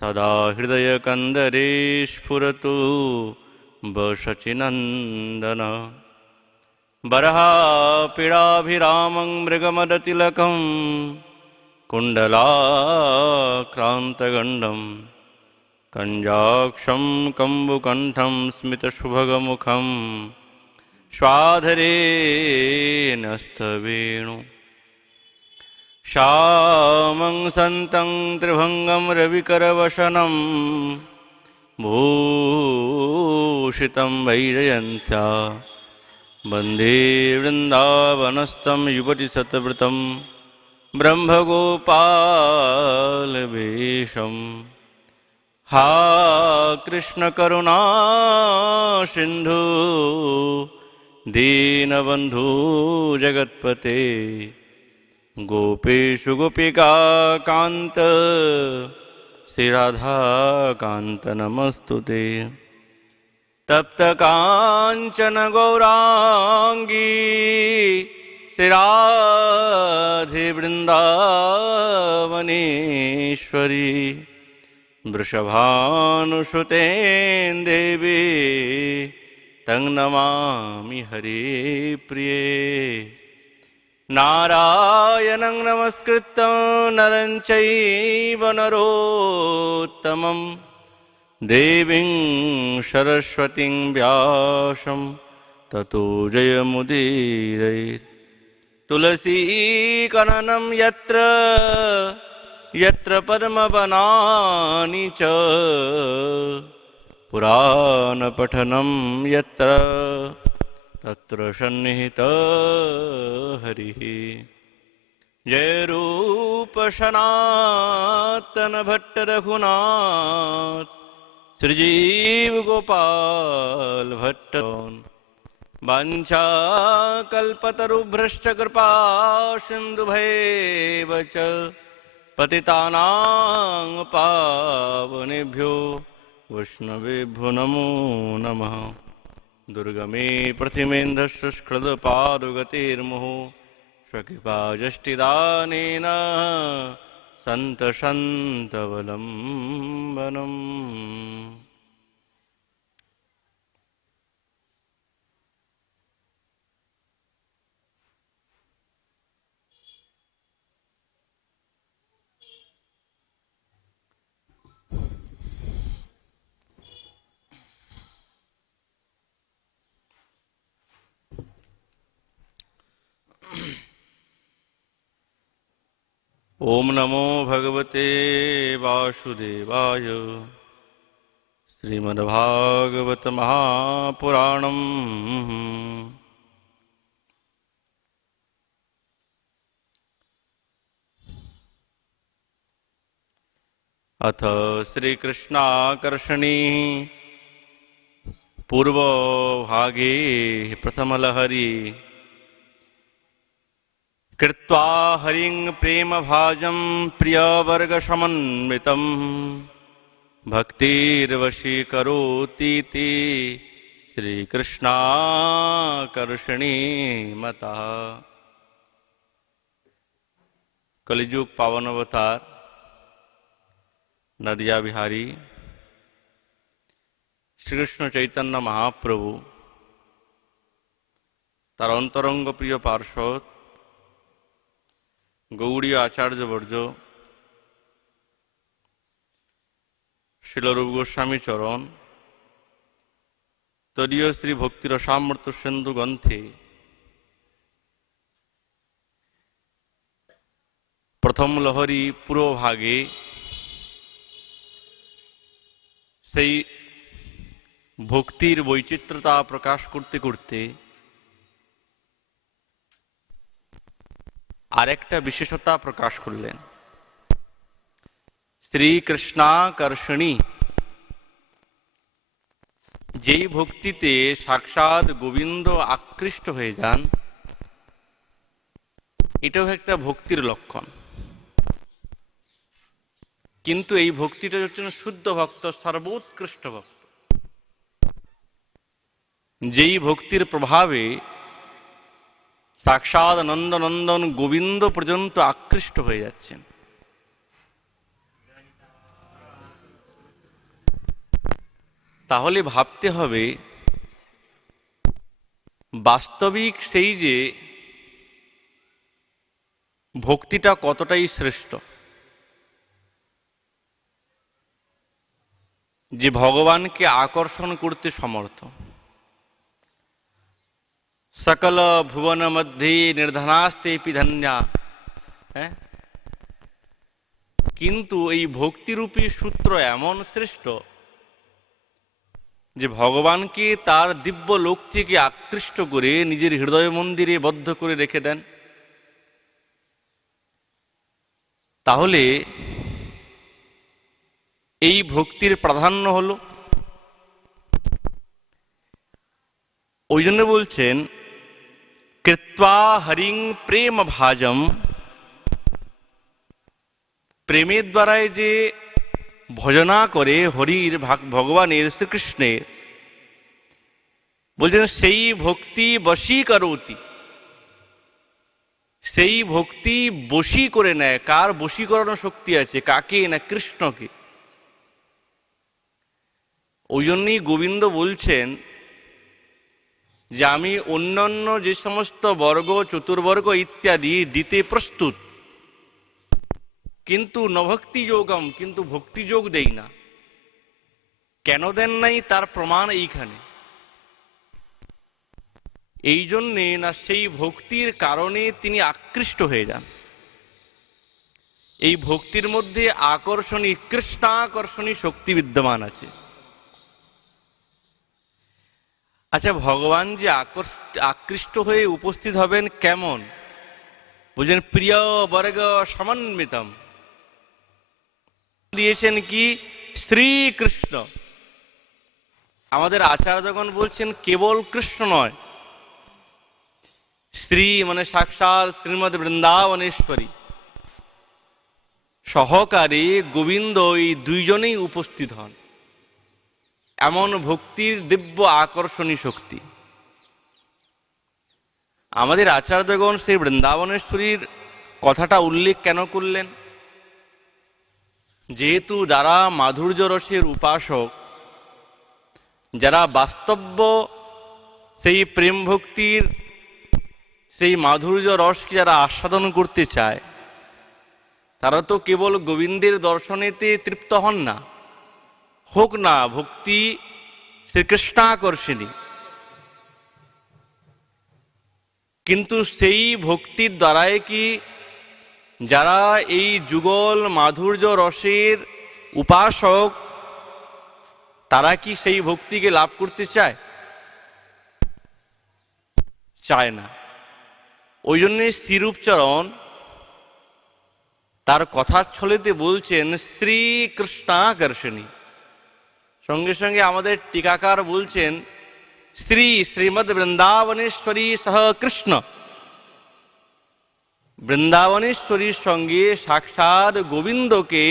सदा हृदयकन्दरे स्फुरतु वशचिनन्दन बर्हापीडाभिरामं मृगमदतिलकं कुण्डलाक्रान्तगण्डं कञ्जाक्षं कम्बुकण्ठं स्मितशुभगमुखं श्वाधरेण स्थवेणु श्यामं सन्तं त्रिभङ्गं रविकरवशनं भूषितं वैजयन्त्या वन्दे वृन्दावनस्थं युवतिशतव्रतं ब्रह्मगोपालवेशं हा कृष्णकरुणा सिन्धु दीनबन्धु जगत्पते गोपेषु गोपिकान्त श्रीराधाकान्त नमस्तुते तप्तकाञ्चन गौराङ्गी श्रीराधे वृन्दावनेश्वरी वृषभानुसुते देवी तं नमामि हरिप्रिये नारायणं नमस्कृतं नरं चैव नरोत्तमं देवीं सरस्वतीं व्यासं ततो जयमुदीरयेत् तुलसीकाननं यत्र यत्र पद्मवनानि च पुराणपठनं यत्र तत्र सन्निहितः हरिः जय रूप सनातन भट्ट रघुनाथ श्रीजीव गोपाल भट्ट वाञ्छाकल्पतरुभ्यश्च कृपा सिन्धुभैव च पतितानां पावनेभ्यो वैष्णवेभ्यो नमो नमः दुर्गमे प्रथिमेन्धस्स्खलदपादगतिर्मुहुः स्वकृपाजष्टिदानेन सन्तवलम्बनम् ओम नमो भगवते वासुदेवाय श्रीमद्भागवत महापुराणम् अथ श्रीकृष्णाकर्षणी पूर्वभागे प्रथमलहरी कृत्वा हरिं प्रेमभाजं प्रियवर्गसमन्वितं भक्तिर्वशीकरोतीति श्रीकृष्णाकर्षणी मता। कलिजुग पावन अवतार नदिया बिहारी श्रीकृष्ण चैतन्य महाप्रभु तार अंतरंग प्रिय पार्षद गौड़ीय आचार्यवर्य शिलरूप गोस्वामी चरण तदीय श्री भक्ति रसामृत सिंधु ग्रंथे प्रथम लहरी पूर्व भागे সেই ভক্তির বৈচিত্র্যতা প্রকাশ করতে করতে আরেকটা বিশেষতা প্রকাশ করলেন। শ্রীকৃষ্ণাকর্ষণী, যেই ভক্তিতে সাক্ষাৎ গোবিন্দ আকৃষ্ট হয়ে যান, এটাও একটা ভক্তির লক্ষণ। কিন্তু এই ভক্তিটা হচ্ছেন শুদ্ধ ভক্ত, সর্বোৎকৃষ্ট ভক্ত, যেই ভক্তির প্রভাবে সাক্ষাৎ নন্দনন্দন গোবিন্দ পর্যন্ত আকৃষ্ট হয়ে যাচ্ছেন। তাহলে ভাবতে হবে বাস্তবিক সেই যে ভক্তিটা কতটাই শ্রেষ্ঠ, যে ভগবানকে আকর্ষণ করতে সমর্থ। সকল ভুবন মধ্যে নির্ধনাস্তে ধন্যা। হ্যাঁ, কিন্তু এই ভক্তিরূপী সূত্র এমন শ্রেষ্ঠ যে ভগবানকে তার দিব্য লোক থেকে আকৃষ্ট করে নিজের হৃদয় মন্দিরে বদ্ধ করে রেখে দেন। তাহলে এই ভক্তির প্রাধান্য হলো। ওই জন্য বলছেন কৃত্বা হরিং প্রেম ভাজম, প্রেমের দ্বারায় যে ভজনা করে হরির ভগবানের শ্রীকৃষ্ণের, বলছেন সেই ভক্তি বশীকরোতি, সেই ভক্তি বশী করে নেয়। কার বশীকরণ শক্তি আছে? কাকে? না কৃষ্ণকে। ওই জন্যই গোবিন্দ বলছেন যে আমি অন্যান্য যে সমস্ত বর্গ, চতুর্বর্গ ইত্যাদি দিতে প্রস্তুত, কিন্তু নভক্তি যোগম, কিন্তু ভক্তি যোগ দেই না। কেন দেন নাই তার প্রমাণ এইখানে। এই জন্যে না সেই ভক্তির কারণে তিনি আকৃষ্ট হয়ে যান। এই ভক্তির মধ্যে আকর্ষণী, কৃষ্ণাকর্ষণী শক্তি বিদ্যমান আছে। আচ্ছা, ভগবান যে আকৃষ্ট হয়ে উপস্থিত হবেন কেমন? বুঝলেন, প্রিয় বর্গ সমন্বিতম দিয়েছেন কি? শ্রীকৃষ্ণ। আমাদের আচার্যগণ বলছেন কেবল কৃষ্ণ নয়, শ্রী মানে সাক্ষাৎ শ্রীমদ বৃন্দাবনেশ্বরী সহকারে গোবিন্দ, এই দুইজনেই উপস্থিত হন। এমন ভক্তির দিব্য আকর্ষণী শক্তি। আমাদের আচার্যগণ সেই বৃন্দাবনেশ্বরীর কথাটা উল্লেখ কেন করলেন? যেহেতু যারা মাধুর্য রসের উপাসক, যারা বাস্তব্য সেই প্রেম ভক্তির সেই মাধুর্য রসকে যারা আস্বাদন করতে চায়, তারা তো কেবল গোবিন্দের দর্শনেতে তৃপ্ত হন না, হোক না ভক্তি শ্রীকৃষ্ণাকর্ষিণী, কিন্তু সেই ভক্তির দ্বারাই কি যারা এই যুগল মাধুর্য রসের উপাসক, তারা কি সেই ভক্তিকে লাভ করতে চায়? চায় না। ওই জন্যে শ্রীরূপচরণ তার কথার ছলেতে বলছেন শ্রীকৃষ্ণাকর্ষিণী। সঙ্গে সঙ্গে আমাদের টিকাকার বলছেন শ্রীমদ বৃন্দাবনেশ্বরী সহ কৃষ্ণ। বৃন্দাবনেশ্বরীর সঙ্গে সাক্ষাৎ গোবিন্দকে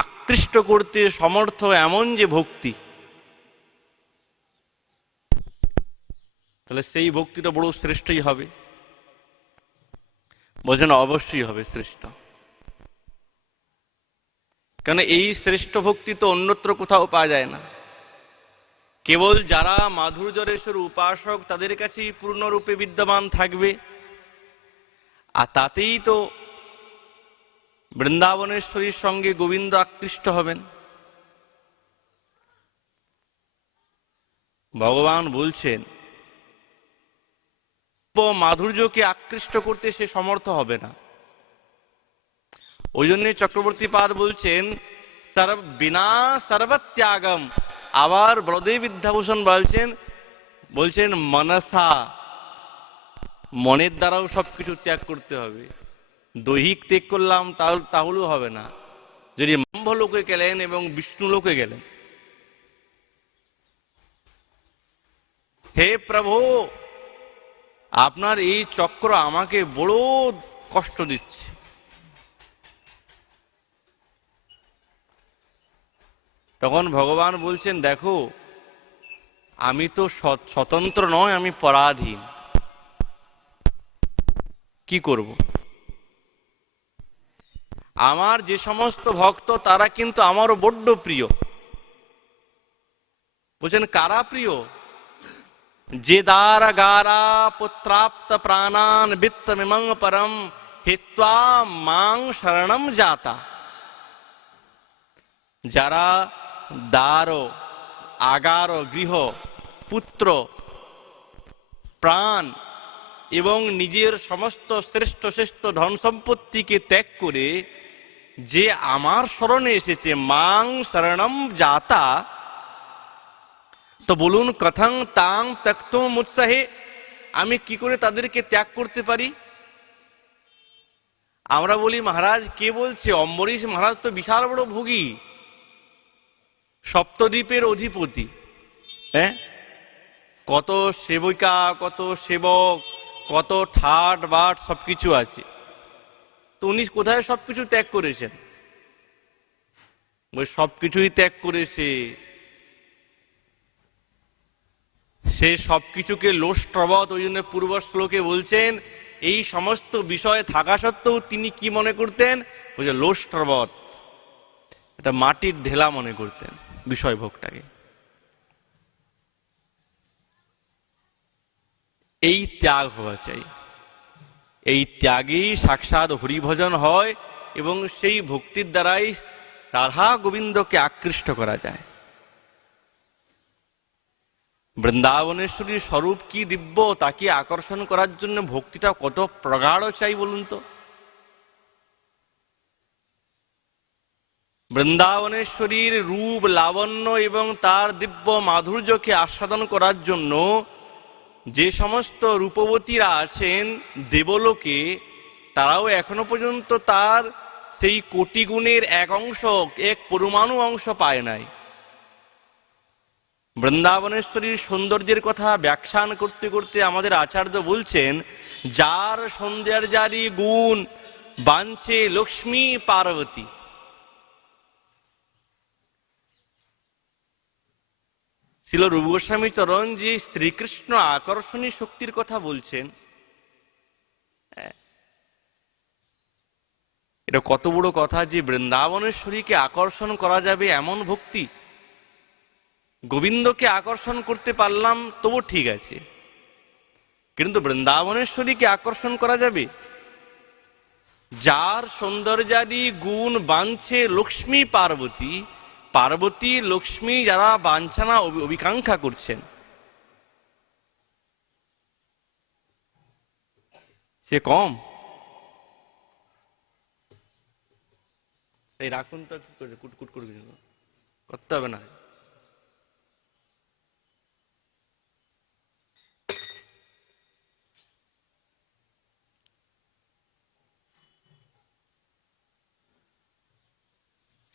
আকৃষ্ট করতে সমর্থ এমন যে ভক্তি, তাহলে সেই ভক্তিটা বড় শ্রেষ্ঠই হবে। বলছেন অবশ্যই হবে শ্রেষ্ঠ। কেন এই শ্রেষ্ঠ ভক্তি তো অন্যত্র কোথাও পাওয়া যায় না। কেবল যারা মাধুর্য রসের উপাসক তাদের কাছেই পূর্ণরূপে বিদ্যমান থাকবে। আর তাতেই তো বৃন্দাবনেশ্বরীর সঙ্গে গোবিন্দ আকৃষ্ট হবেন। ভগবান বলছেন মাধুর্যকে আকৃষ্ট করতে সে সমর্থ হবে না। ওই জন্য চক্রবর্তী পাদ বলছেন বিনা সর্বত্যাগম। আবার বলদেব বিদ্যাভূষণ বলছেন মনসা, মনের দ্বারাও সবকিছু ত্যাগ করতে হবে। দৈহিক ত্যাগ করলাম তাহলেও হবে না। যদি ব্রহ্ম লোকে গেলেন এবং বিষ্ণু লোকে গেলেন, হে প্রভু আপনার এই চক্র আমাকে বড় কষ্ট দিচ্ছে। তখন ভগবান বলছেন দেখো আমি তো স্বতন্ত্র নয়, আমি পরাধীন। কি করব? আমার যে সমস্ত ভক্ত তারা কিন্তু আমারও বড্ড প্রিয়, বলছেন কারা প্রিয়? যে দ্বার গারা পুত্রাপ্ত প্রাণান বিত্তমিমং পরম হিত্বা মাং শরণম জাতা। যারা দ্বার, আগার, গৃহ, পুত্র, প্রাণ এবং নিজের সমস্ত শ্রেষ্ঠ শ্রেষ্ঠ ধন সম্পত্তিকে ত্যাগ করে যে আমার শরণে এসেছে, মাং শরণম জাতা, তো বলুন কথং তাং ত্যক্তুম উৎসাহে, আমি কি করে তাদেরকে ত্যাগ করতে পারি? আমরা বলি মহারাজ কে বলছে? অম্বরীশ মহারাজ তো বিশাল বড় ভোগী, সপ্তদ্বীপের অধিপতি, হ্যাঁ, কত সেবিকা, কত সেবক, কত ঠাট বাট সবকিছু আছে। তো উনি কোথায় সবকিছু ত্যাগ করেছেন? ওই সবকিছুই ত্যাগ করেছে। সে সবকিছুকে লোষ্ট্রবৎ, ওই জন্য পূর্ব শ্লোকে বলছেন এই সমস্ত বিষয় থাকা সত্ত্বেও তিনি কি মনে করতেন? বলছে লোষ্ট্রবৎ, এটা মাটির ঢেলা মনে করতেন বিষয় ভোগটাকে। এই ত্যাগ হওয়া চাই, এই ত্যাগেই সাক্ষাৎ হরিভজন হয় এবং সেই ভক্তির দ্বারাই রাধা গোবিন্দকে আকৃষ্ট করা যায়। বৃন্দাবনেশ্বরীর স্বরূপ কি দিব্য, তাকে আকর্ষণ করার জন্য ভক্তিটা কত প্রগাঢ় চাই বলুন তো। বৃন্দাবনেশ্বরীর রূপ লাবণ্য এবং তার দিব্য মাধুর্যকে আস্বাদন করার জন্য যে সমস্ত রূপবতীরা আছেন দেবলোকে, তারাও এখনো পর্যন্ত তার সেই কোটি গুণের এক অংশ, এক পরমাণু অংশ পায় নাই। বৃন্দাবনেশ্বরীর সৌন্দর্যের কথা ব্যাখ্যান করতে করতে আমাদের আচার্য বলছেন, যার সৌন্দর্যারি গুণ বাঞ্ছে লক্ষ্মী পার্বতী। ছিল রূপ গোস্বামী চরণ যে শ্রীকৃষ্ণ আকর্ষণী শক্তির কথা বলছেন, এটা কত বড় কথা যে বৃন্দাবনেশ্বরীকে আকর্ষণ করা যাবে এমন ভক্তি। গোবিন্দকে আকর্ষণ করতে পারলাম তবু ঠিক আছে, কিন্তু বৃন্দাবনেশ্বরীকে আকর্ষণ করা যাবে? যার সৌন্দর্যাদি গুণ বাঞ্ছে লক্ষ্মী পার্বতী, পার্বতী লক্ষ্মী যারা বাঞ্ছনা অভিকাঙ্ক্ষা করছেন, সে কম? এই রাখুন তো, কুটকুট করতে হবে না।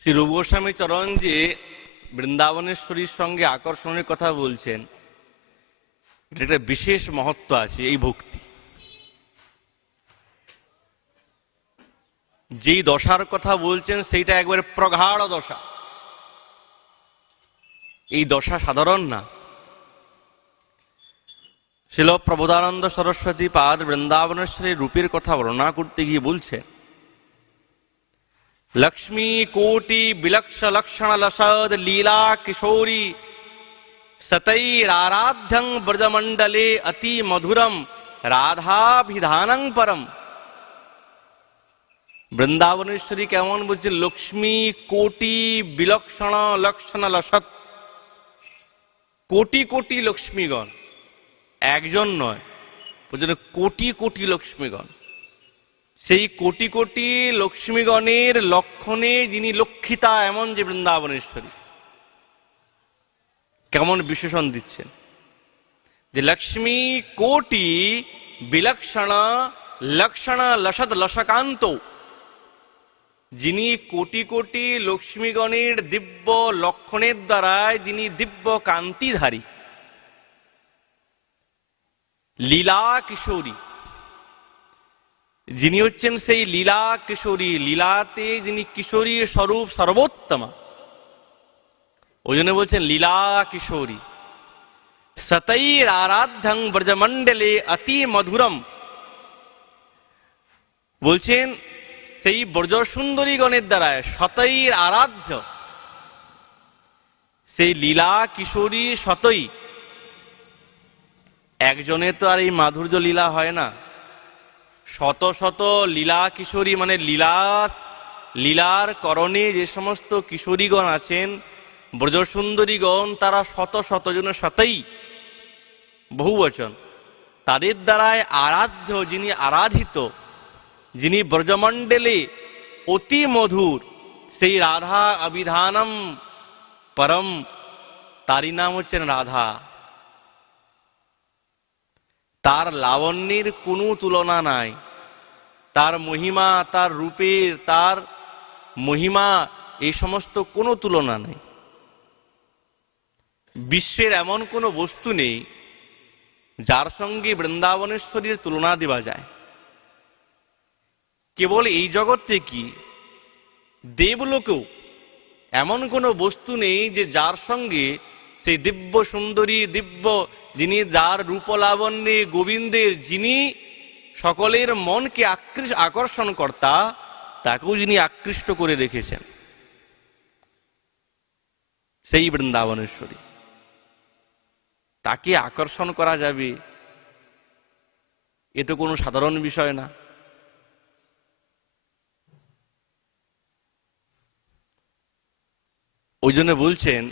শ্রী রূপ গোস্বামী চরণ যে বৃন্দাবনেশ্বরীর সঙ্গে আকর্ষণের কথা বলছেন, এটা একটা বিশেষ মহত্ব আছে এই ভক্তি। যেই দশার কথা বলছেন সেইটা একবারে প্রগাঢ় দশা। এই দশা সাধারণ না। শিল প্রবোধানন্দ সরস্বতী পাদ বৃন্দাবনেশ্বরীর রূপের কথা বর্ণনা করতে গিয়ে বলছে, লক্ষ্মী কোটি বিলক্ষ লক্ষণ লসদ লীলা কিশোরী সতৈরারাধ্যং ব্রজমণ্ডলে অতি মধুরম রাধাভিধানং পরম। বৃন্দাবনেশ্বরী কেমন বলছে? লক্ষ্মী কোটি বিলক্ষণ লক্ষণ লসৎ, কোটি কোটি লক্ষ্মীগণ, একজন নয়, বলছেন কোটি কোটি লক্ষ্মীগণ। সেই কোটি কোটি লক্ষ্মীগণের লক্ষণে যিনি লক্ষিতা এমন যে বৃন্দাবনেশ্বরী, কেমন বিশেষণ দিচ্ছেন যে লক্ষ্মী কোটি বিলক্ষণ লক্ষণ লসৎ লসকান্ত, যিনি কোটি কোটি লক্ষ্মীগণের দিব্য লক্ষণের দ্বারায় যিনি দিব্য কান্তিধারী। লীলা কিশোরী, যিনি হচ্ছেন সেই লীলা কিশোরী, লীলাতে যিনি কিশোরী স্বরূপ সর্বোত্তমা, ওই জন্য বলছেন লীলা কিশোরী। সতৈর আরাধ্যং ব্রজমণ্ডলে অতি মধুরম, বলছেন সেই ব্রজ সুন্দরীগণের দ্বারা সতৈর আরাধ্য, সেই লীলা কিশোরী শতই, একজনে তো আর এই মাধুর্য লীলা হয় না, শত শত লীলা কিশোরী, মানে লীলার করণে যে সমস্ত কিশোরীগণ আছেন, ব্রজসুন্দরীগণ, তারা শত শত জনের সাথেই বহুবচন, তাদের দ্বারায় আরাধ্য, যিনি আরাধিত, যিনি ব্রজমণ্ডলে অতি মধুর, সেই রাধা অভিধানম পরম, তারই নাম হচ্ছেন রাধা। তার লাবণ্যের কোনো তুলনা নাই, তার মহিমা, তার রূপের, তার মহিমা, এই সমস্ত কোনো তুলনা নেই। বিশ্বের এমন কোনো বস্তু নেই যার সঙ্গে বৃন্দাবনেশ্বরীর তুলনা দেওয়া যায়। কেবল এই জগতে কি, দেবলোকেও এমন কোনো বস্তু নেই যে যার সঙ্গে সেই দিব্য সুন্দরী, দিব্য, যিনি, যার রূপলাবণ্যে গোবিন্দের, যিনি সকলের মনকে আকর্ষণ কর্তা, তাকেও যিনি আকৃষ্ট করে রেখেছেন, সেই বৃন্দাবনেশ্বরী। তাকে আকর্ষণ করা যাবে, এ তো কোনো সাধারণ বিষয় না। ওই জন্য বলছেন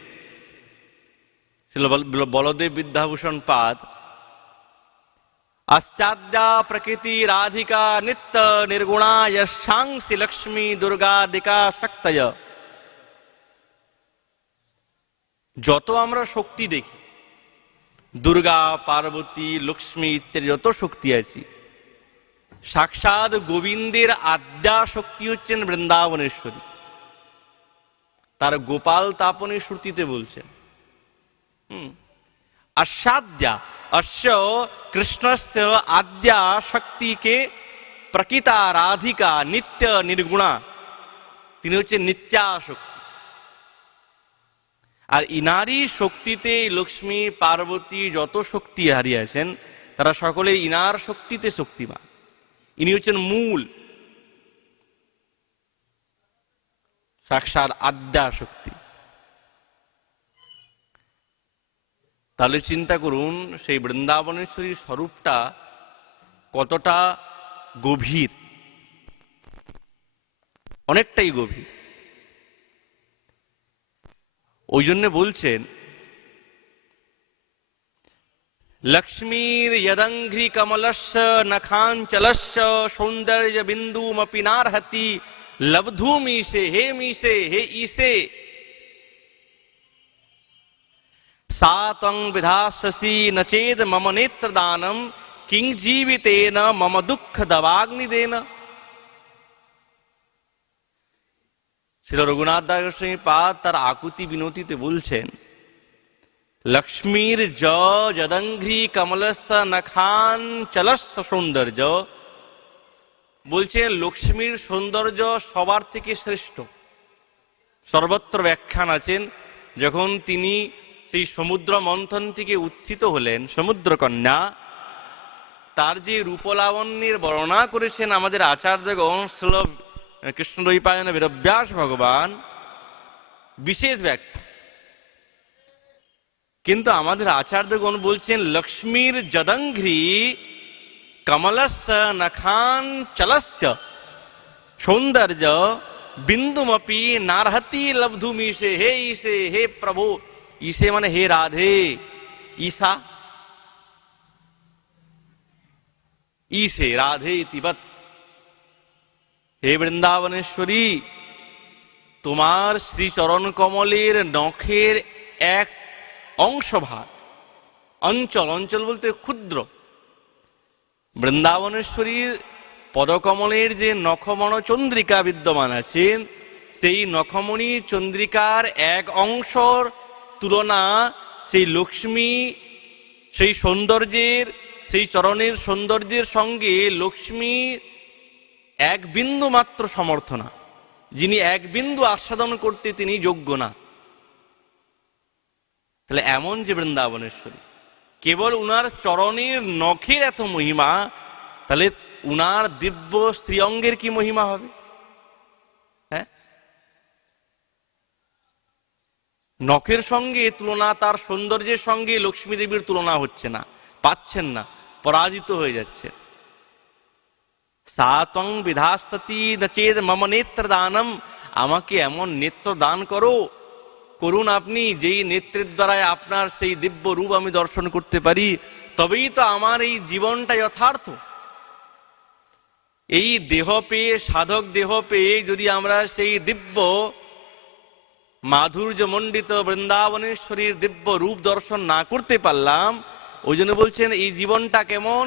বলদেব বিদ্যাভূষণ পাদ, আস্যাদ্যা প্রকৃতি রাধিকা নিত্য নির্গুণা যশাংসি লক্ষ্মী দুর্গাদিকা শক্তয়। যত আমরা শক্তি দেখি, দুর্গা, পার্বতী, লক্ষ্মী ইত্যাদি যত শক্তি আছে, সাক্ষাৎ গোবিন্দের আদ্যা শক্তি হচ্ছেন বৃন্দাবনেশ্বরী। তার গোপাল তাপনে শ্রুতিতে বলছেন असाध्या अस्य कृष्णस्य आद्या शक्ति के प्रकृता राधिका नित्य निर्गुणा, তিনি হচ্ছে নিত্যা শক্তি। আর ইনারই শক্তিতে লক্ষ্মী পার্বতী যত শক্তি হারিয়েছেন, তারা সকলে ইনার শক্তিতে শক্তিমান। ইনি হচ্ছেন মূল সাক্ষাৎ আদ্যা শক্তি। তাহলে চিন্তা করুন সেই বৃন্দাবনেশ্বরী স্বরূপটা কতটা গভীর, অনেকটাই গভীর। ওই জন্য বলছেন লক্ষ্মীর यदंघ्रि कमलस्य नखांचलस्य सौंदर्य बिंदुमपि नार्हति लब्धुमीशे, हे मीशे, हे ईशे, सातं विधास्यसि नचेद मम नेत्रदानं किं जीवितेन मम दुःख दवाग्निदेन। শ্রী রঘুনাথ দাস গোস্বামী পাদ তার আকুতি বিনতিতে বলছেন লক্ষ্মীর যদংঘ্রি কমলস্য নখান চলস্য সৌন্দর্য, বলছেন লক্ষ্মীর সৌন্দর্য সবার থেকে শ্রেষ্ঠ। সর্বত্র ব্যাখ্যান আছেন, যখন তিনি সেই সমুদ্র মন্থন থেকে উত্থিত হলেন, সমুদ্রকন্যা, তার যে রূপলাবণ্যের বর্ণনা করেছেন আমাদের আচার্যগণ, শ্রীল কৃষ্ণদ্বৈপায়ন বেদব্যাস ভগবান, বিশেষ ব্যাখ্যা। কিন্তু আমাদের আচার্যগণ বলছেন লক্ষ্মীর যদংঘ্রি কমলস্য নখান চলস্য সৌন্দর্য বিন্দুমপি নারহতি লব্ধুमीशे, হে ঈশে, হে প্রভু। ঈশে মানে হে রাধে, ঈশা, ঈশে রাধে তিবত। হে বৃন্দাবনেশ্বরী, তোমার শ্রীচরণ কমলের নখের এক অংশভাগ, অঞ্চল, অঞ্চল বলতে ক্ষুদ্র, বৃন্দাবনেশ্বরীর পদকমলের যে নখমণ চন্দ্রিকা বিদ্যমান আছেন, সেই নখমণি চন্দ্রিকার এক অংশর তুলনা সেই লক্ষ্মী, সেই সৌন্দর্যের, সেই চরণের সৌন্দর্যের সঙ্গে লক্ষ্মী এক বিন্দু মাত্র সমর্থ না। যিনি এক বিন্দু আস্বাদন করতে তিনি যোগ্য না। তাহলে এমন যে বৃন্দাবনেশ্বরী, কেবল উনার চরণের নখের এত মহিমা, তাহলে উনার দিব্য শ্রীঅঙ্গের কি মহিমা হবে? হ্যাঁ, নখের সঙ্গে তুলনা, তার সৌন্দর্যের সঙ্গে লক্ষ্মী দেবীর তুলনা হচ্ছে না, পাচ্ছেন না, পরাজিত হয়ে যাচ্ছে। সাতং বিধাসতি নচেদ মম নেত্র দানম, আমাকে এমন নেত্র দান করুন আপনি, যেই নেত্রের দ্বারায় আপনার সেই দিব্য রূপ আমি দর্শন করতে পারি, তবেই তো আমার এই জীবনটা যথার্থ। এই দেহ পেয়ে, সাধক দেহ পেয়ে যদি আমরা সেই দিব্য মাধুর্য মণ্ডিত বৃন্দাবনেশ্বরীর দিব্য রূপ দর্শন না করতে পারলাম, ওই জন্য বলছেন এই জীবনটা কেমন,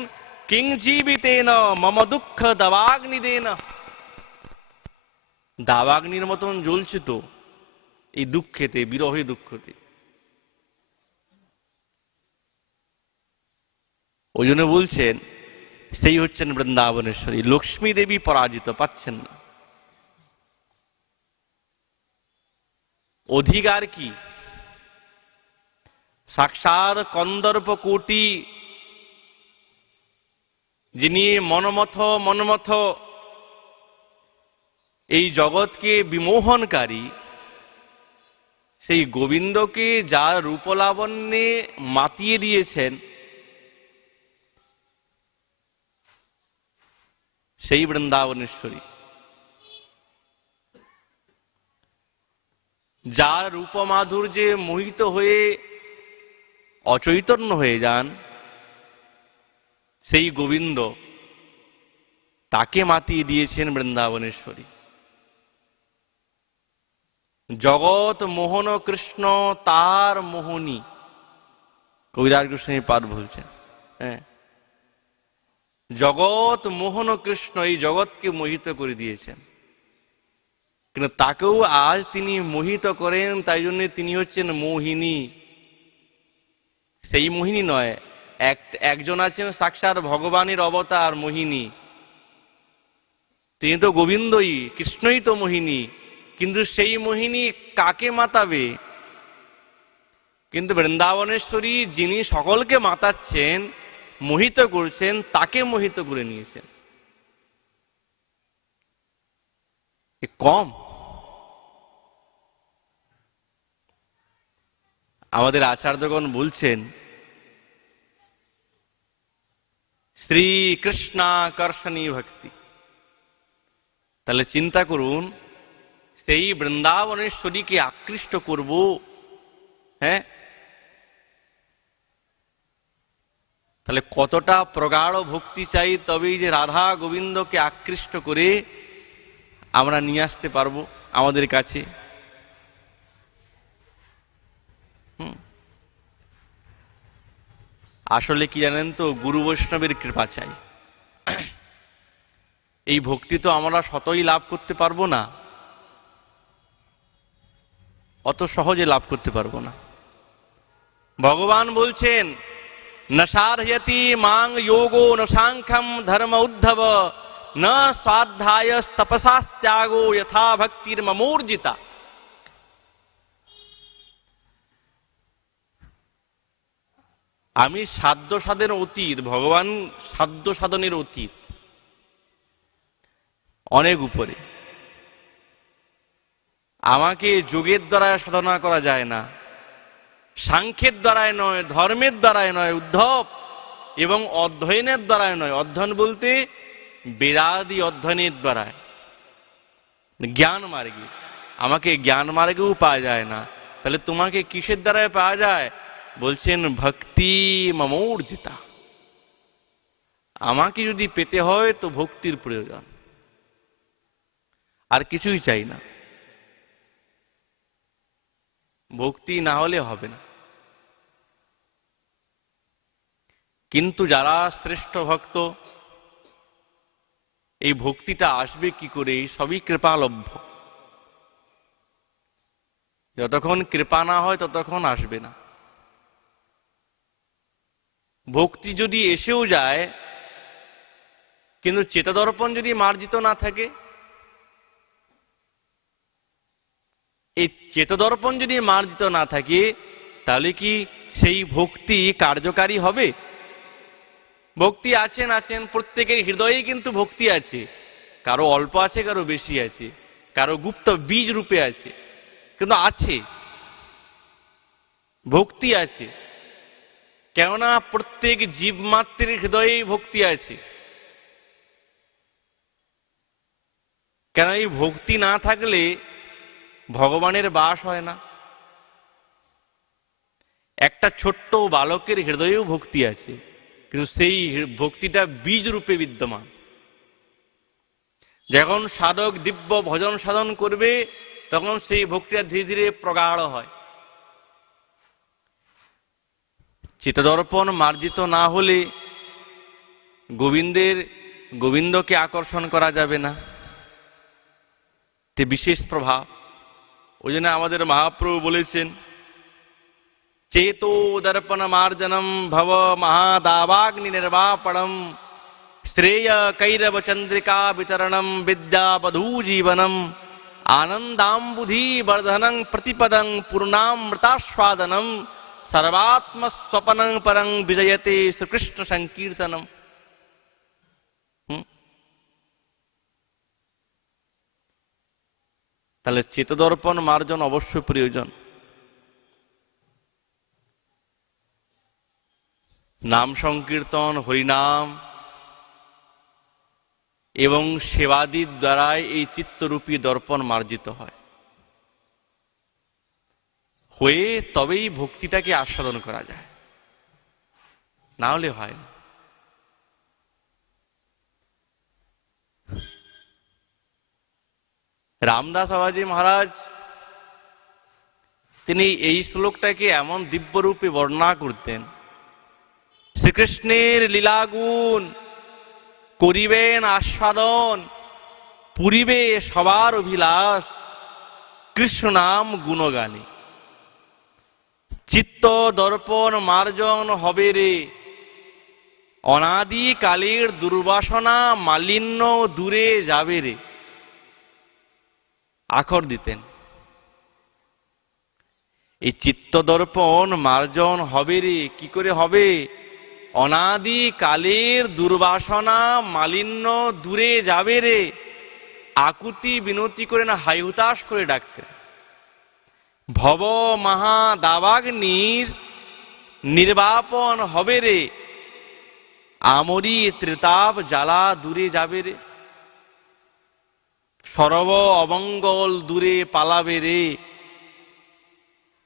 কিং জীবিতেন মম দুঃখ দাবাগ্নি দেন, দাবাগ্নির মতন জ্বলছে তো এই দুঃখেতে, বিরহে দুঃখতে। ওই জন্য বলছেন সেই হচ্ছেন বৃন্দাবনেশ্বরী। লক্ষ্মী দেবী পরাজিত, পাচ্ছেন না। অধিকার কি? সাক্ষাৎ কন্দর্প কোটি, যিনি মনমথ এই জগৎকে বিমোহনকারী, সেই গোবিন্দকে যার রূপলাবণ্যে মাতিয়ে দিয়েছেন, সেই বৃন্দাবনেশ্বরী। যার রূপমাধুর্যে মোহিত হয়ে অচৈতন্য হয়ে যান, সেই গোবিন্দ, তাকে মাতিয়ে দিয়েছেন বৃন্দাবনেশ্বরী। জগৎ মোহন কৃষ্ণ তার মোহনী, কবিরাজ গোস্বামী পাদ বলছেন। হ্যাঁ, জগৎ মোহন কৃষ্ণ এই জগৎকে মোহিত করে দিয়েছেন, কিন্তু তাকেও আজ তিনি মোহিত করেন, তাই জন্য তিনি হচ্ছেন মোহিনী। সেই মোহিনী নয়, একজন আছেন সাক্ষাৎ ভগবানের অবতার মোহিনী, তিনি তো গোবিন্দই, কৃষ্ণই তো মোহিনী, কিন্তু সেই মোহিনী কাকে মাতাবে? কিন্তু বৃন্দাবনেশ্বরী যিনি সকলকে মাতাচ্ছেন, মোহিত করছেন, তাকে মোহিত করে নিয়েছেন। কম? আমাদের আচার্যগণ বলছেন শ্রীকৃষ্ণাকর্ষণী ভক্তি। তাহলে চিন্তা করুন, সেই বৃন্দাবনেশ্বরীকে আকৃষ্ট করব, হ্যাঁ, তাহলে কতটা প্রগাঢ় ভক্তি চাই, তবেই যে রাধা গোবিন্দকে আকৃষ্ট করে আমরা নিয়ে আসতে পারবো আমাদের কাছে। আসলে কি জানেন তো, গুরু বৈষ্ণবের কৃপা চাই। এই ভক্তি তো আমরা শতই লাভ করতে পারবো না, অত সহজে লাভ করতে পারবো না। ভগবান বলছেন ন সাধয়তি মাং যোগো ন সাংখ্যম ধর্ম উদ্ধব ন স্বাধ্যায় তপসাস্ত্যাগো যথা ভক্তির মমূর্জিতা। আমি সাধ্য সাধনের অতীত, ভগবান সাধ্য সাধনের অতীত, অনেক উপরে। আমাকে যোগের দ্বারা সাধনা করা যায় না, সাংখ্যের দ্বারায় নয়, ধর্মের দ্বারায় নয়, উদ্ধব এবং অধ্যয়নের দ্বারায় নয়। অধ্যয়ন বলতে বেদাদি অধ্যয়নের দ্বারায়, জ্ঞান মার্গে। আমাকে জ্ঞান মার্গেও পাওয়া যায় না, তাহলে তোমাকে কিসের দ্বারায় পাওয়া যায়? বলছেন ভক্তি মমূর্জিতা। আমাকে যদি পেতে হয় তো ভক্তির প্রয়োজন, আর কিছুই চাই না। ভক্তি না হলে হবে না। কিন্তু যারা শ্রেষ্ঠ ভক্ত, এই ভক্তিটা আসবে কি করে? সবই কৃপালভ্য। যতক্ষণ কৃপা না হয় ততক্ষণ আসবে না। ভক্তি যদি এসেও যায়, কিন্তু চেতদর্পণ যদি মার্জিত না থাকে, এই চেতদর্পণ যদি মার্জিত না থাকে, তাহলে কি সেই ভক্তি কার্যকারী হবে? ভক্তি আছেন, প্রত্যেকের হৃদয়ে কিন্তু ভক্তি আছে। কারো অল্প আছে, কারো বেশি আছে, কারো গুপ্ত বীজ রূপে আছে, কিন্তু আছে। ভক্তি আছে, কেননা প্রত্যেক জীবমাত্রের হৃদয়ে ভক্তি আছে। কেন এই ভক্তি না থাকলে ভগবানের বাস হয় না। একটা ছোট্ট বালকের হৃদয়েও ভক্তি আছে, কিন্তু সেই ভক্তিটা বীজ রূপে বিদ্যমান। যখন সাধক দিব্য ভজন সাধন করবে তখন সেই ভক্তিটা ধীরে ধীরে প্রগাঢ় হয়। চিত্তদর্পণ মার্জিত না হলে গোবিন্দকে আকর্ষণ করা যাবে না। বিশেষ প্রভাব। ওই জন্য আমাদের মহাপ্রভু বলেছেন, চেতো দর্পণ মার্জনম ভব মহাদাবাগ্নি নির্বাপণম শ্রেয় কৈরব চন্দ্রিকা বিতরণম বিদ্যাবধূ জীবনম আনন্দাম্বুধি বর্ধনং প্রতিপদং পূর্ণামৃতাস্বাদনম সর্বাত্ম স্বপনং পরং বিজয়তে শ্রীকৃষ্ণ সংকীর্তনম। তাহলে চেতদর্পণ মার্জন অবশ্যই প্রয়োজন। নাম সংকীর্তন, হরিনাম এবং সেবাদির দ্বারাই এই চিত্তরূপী দর্পণ মার্জিত হয়, হয়ে তবেই ভক্তিটাকে আস্বাদন করা যায়, না হলে হয় না। রামদাস বাবাজি মহারাজ তিনি এই শ্লোকটাকে এমন দিব্যরূপে বর্ণনা করতেন, শ্রীকৃষ্ণের লীলাগুণ করিবেন আস্বাদন, পুরিবে সবার অভিলাষ, কৃষ্ণ নাম গুণগানে। চিত্ত দর্পণ মার্জন হবে রে, অনাদি কালের দুর্বাসনা মালিন্য দূরে যাবে রে। আখর দিতেন, এই চিত্ত দর্পণ মার্জন হবে রে। কি করে হবে? অনাদি কালের দুর্বাসনা মালিন্য দূরে যাবে রে। আকুতি বিনতি করে না, হাই হুতাশ করে ডাকতেন। ভব মহা দাবাগ্নির নির্বাপন হবে রে, আমরি ত্রিতাপ জ্বালা দূরে যাবে রে। সর্ব অমঙ্গল দূরে পালাবে রে,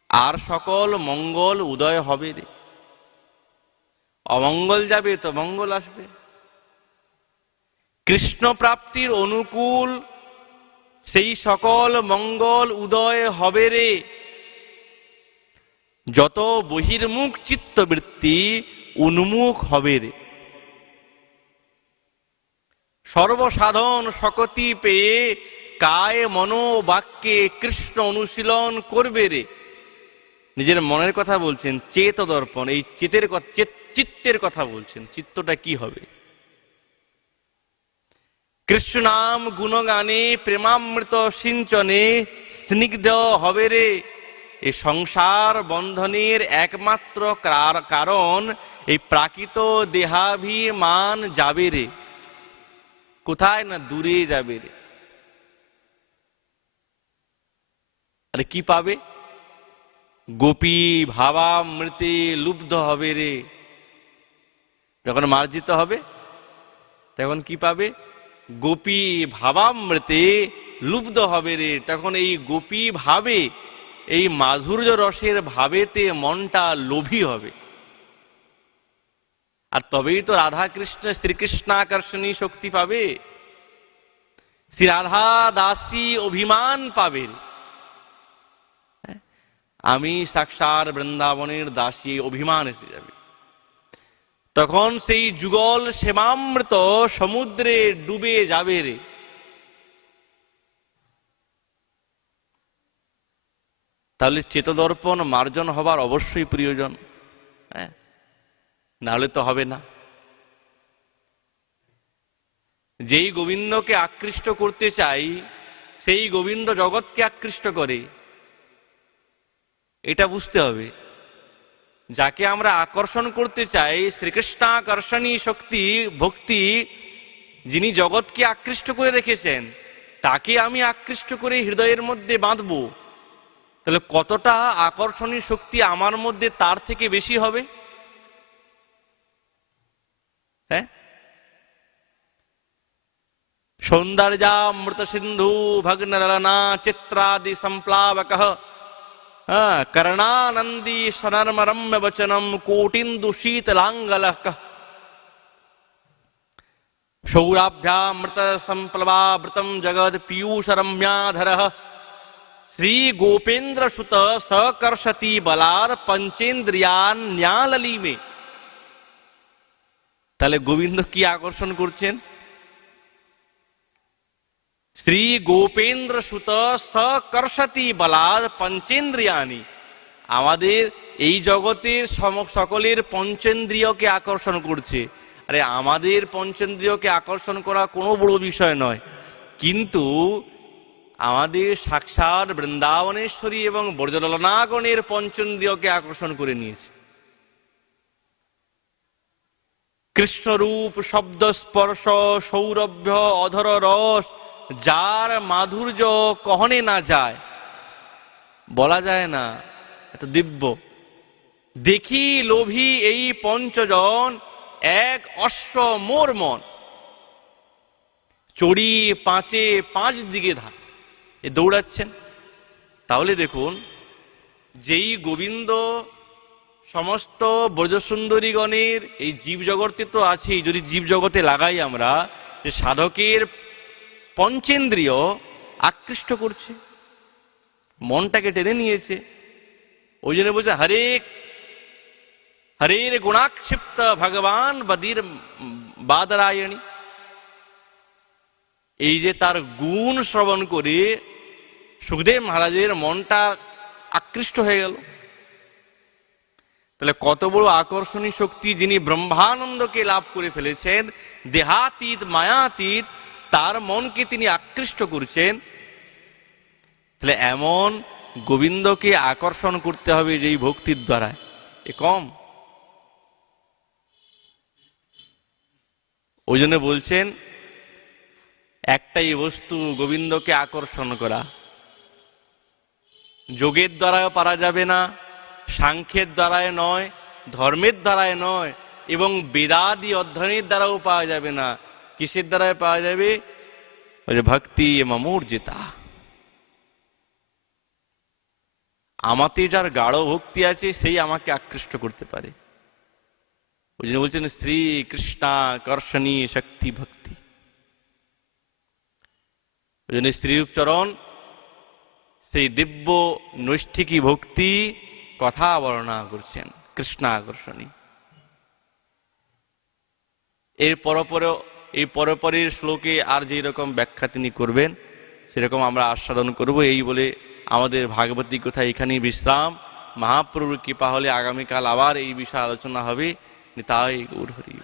আর সকল মঙ্গল উদয় হবে রে। অমঙ্গল যাবে তো মঙ্গল আসবে। কৃষ্ণ প্রাপ্তির অনুকূল সেই সকল মঙ্গল উদয় হবে রে। যত বহির্মুখ চিত্তবৃত্তি উন্মুখ হবে রে। সর্বসাধন শকতি পেয়ে কায় মনো বাক্যে কৃষ্ণ অনুশীলন করবে রে। নিজের মনের কথা বলছেন, চেত দর্পণ, এই চিত্তের কথা বলছেন। চিত্তটা কি হবে? কৃষ্ণ নাম গুণগানে প্রেমামৃত সিঞ্চনে স্নিগ্ধ হবে রে। এই সংসার বন্ধনের একমাত্র কারণ এই প্রাকৃত দেহাভিমান যাবে রে। কোথায় না? দূরে যাবে রে। আরে কি পাবে? গোপী ভাবামৃতে লুব্ধ হবে রে। যখন মার্জিত হবে তখন কি পাবে? গোপী ভাবামৃতে লুব্ধ হবে রে। তখন এই গোপী ভাবে, এই মাধুর্য রসের ভাবেতে মনটা লোভী হবে। আর তবেই তো রাধা কৃষ্ণ শ্রীকৃষ্ণাকর্ষণী শক্তি পাবে, শ্রী রাধা দাসী অভিমান পাবে। আমি সাক্ষাৎ বৃন্দাবনের দাসী, অভিমান এসে যাবে। তখন সেই যুগল সেবামৃত সমুদ্রে ডুবে যাবে রে। তাহলে চেতদর্পণ মার্জন হবার অবশ্যই প্রয়োজন, নাহলে তো হবে না। যেই গোবিন্দকে আকৃষ্ট করতে চাই সেই গোবিন্দ জগৎকে আকৃষ্ট করে, এটা বুঝতে হবে। যাকে আমরা আকর্ষণ করতে চাই, শ্রীকৃষ্ণাকর্ষণী শক্তি ভক্তি যিনি জগৎকে আকৃষ্ট করে রেখেছেন, তাকে আমি আকৃষ্ট করে হৃদয়ের মধ্যে বাঁধব। তাহলে কতটা আকর্ষণীয় শক্তি আমার মধ্যে তার থেকে বেশি হবে? হ্যাঁ, সৌন্দর্যামৃত সিন্ধু ভগ্নলনা চিত্রাদি সম্প্লাবক করণানন্দী সনর্মরম্য বচনম কোটিন্দু শীতলাঙ্গলক সৌরাভ্যামৃত সম্প্লবাবৃতম জগৎ পীयूष रम्याधर श्री गोपेन्द्र सुत सकर्षति बलार पंचेन्द्रियान न्यालली में। তাহলে গোবিন্দ কি আকর্ষণ করছেন? শ্রী গোপেন্দ্র সুত সকর্ষতি বলার পঞ্চেন্দ্রিয়ানি, আমাদের এই জগতের সকলের পঞ্চেন্দ্রিয়কে আকর্ষণ করছে। আরে আমাদের পঞ্চেন্দ্রিয়কে আকর্ষণ করা কোনো বড় বিষয় নয়, কিন্তু আমাদের সাক্ষাৎ বৃন্দাবনেশ্বরী এবং ব্রজললনাগণের পঞ্চেন্দ্রিয়কে আকর্ষণ করে নিয়েছে। কৃষ্ণরূপ শব্দ স্পর্শ সৌরভ্য অধর রস, যার মাধুর্য কহনে না যায়, বলা যায় না, এত দিব্য। দেখি লোভী এই পঞ্চজন, এক অশ্ব মোর মন, চড়ি পাঁচে পাঁচ দিকে দৌড়াচ্ছেন। তাহলে দেখুন, যেই গোবিন্দ সমস্ত ব্রজসুন্দরীগণের এই জীব জগতে তো আছেই, যদি জীব জগতে লাগাই আমরা, যে সাধকের পঞ্চেন্দ্রিয় আকৃষ্ট করছে, মনটাকে টেনে নিয়েছে। ওই জন্য বলছে হরের গুণাক্ষিপ্ত ভগবান বদির বাদরায়ণী। এই যে তার গুণ শ্রবণ করে সুখদেব মহারাজের মনটা আকৃষ্ট হয়ে গেল। তাহলে কত বড় আকর্ষণীয় শক্তি, যিনি ব্রহ্মানন্দকে লাভ করে ফেলেছেন, দেহাতীত মায়াতীত, তার মনকে তিনি আকৃষ্ট করছেন। তাহলে এমন গোবিন্দকে আকর্ষণ করতে হবে যেই ভক্তির দ্বারা, এ কম? ওই জন্য বলছেন একটাই বস্তু গোবিন্দকে আকর্ষণ করা। যোগের দ্বারাও পারা যাবে না, সাংখ্যের দ্বারায় নয়, ধর্মের দ্বারায় নয়, এবং বেদাদি অধ্যয়নের দ্বারাও পাওয়া যাবে না। কিসের দ্বারায় পাওয়া যাবে? ভক্তি মমূর্জিতা। আমাতে যার গাঢ় ভক্তি আছে, সেই আমাকে আকৃষ্ট করতে পারে। ওই জন্য বলছেন শ্রী কৃষ্ণাকর্ষণী শক্তি ভক্তি। ওই জন্য শ্রীরূপচরণ সেই দিব্য নৈষ্ঠিকী ভক্তি কথা বর্ণনা করছেন, কৃষ্ণাকর্ষণী। এর পরপরের শ্লোকে আর যেই রকম ব্যাখ্যা তিনি করবেন, সেরকম আমরা আস্বাদন করব। এই বলে আমাদের ভাগবতী কথা এখানেই বিশ্রাম। মহাপ্রভুর কৃপা হলে আগামীকাল আবার এই বিষয়ে আলোচনা হবে। নিতাই গৌর হরি।